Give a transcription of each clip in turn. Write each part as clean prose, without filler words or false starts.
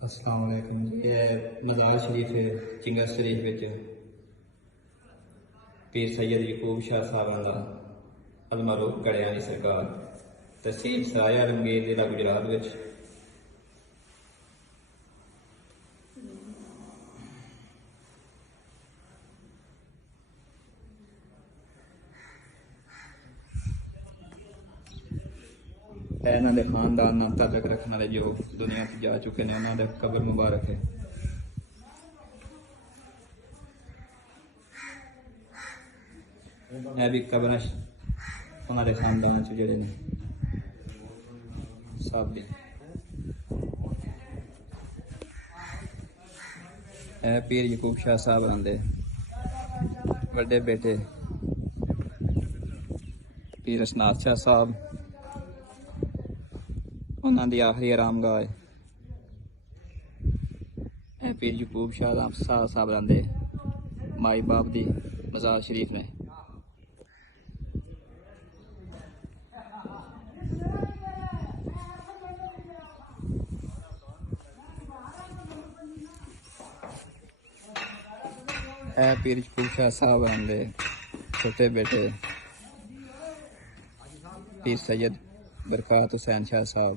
अस्सलाम वालेकुम। ये मज़ार शरीफ है चिंगा शरीफ विच पीर सैयद यकूब शाह साहब दा अलमरूफ गड़ियां दी सरकार तहसील सराया रंगीर जिला गुजरात विच इन्हां दे खानदान नाल ताल्लुक रखने वाले जो दुनिया से जा चुके हैं उन्हां दा कब्र मुबारक है। यह भी कब्र उन्हां दे खानदान च जिहड़े ने सब दी पीर यकूब शाह साहब आंदे बड़े बेटे पीर असनाद शाह साहब उन्होंने आखिरी आराम गाह है। पीर यकूब शाह साहब आंदे माई बाप की मज़ार शरीफ ने। पीर यकूब शाह साहब आंदे छोटे बेटे पीर सैयद बरकत हुसैन शाह साहब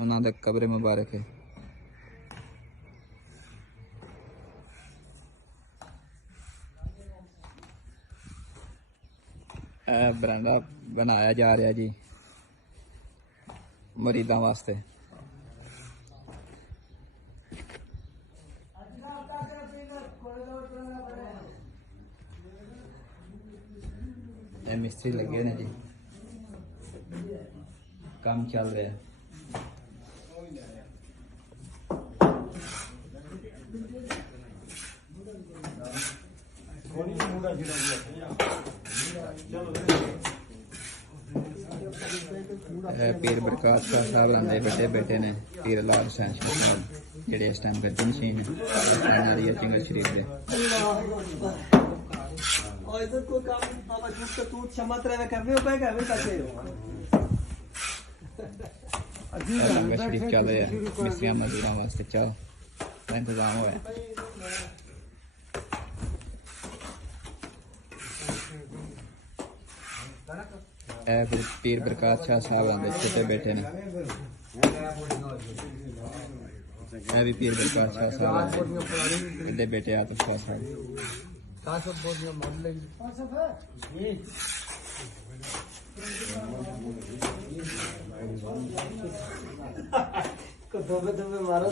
उन्होंने कब्र मुबारक है। बरांडा बनाया जा रहा जी मरीदा वास्ते। मिस्त्री लगे ने जी काम चल रहा है। पीर बरकत शाह साहब आंदे बड़े बेटे ने पीर लाल हुसैन शाह साहब जेडे इस टाइम गर्जी मशीन है चिंगा शरीफ दे। लंगर शरीफ चल रहा है मिस्त्रियां मजदूरों वास्ते चाह का इंतजाम हुआ है। पीर बरकत शाह साहब आंदे छोटे बेटे ने भी पीर बरकत शाह साहब आंदे बड़े बेटे आतिफ शाह साहब। को दो मारो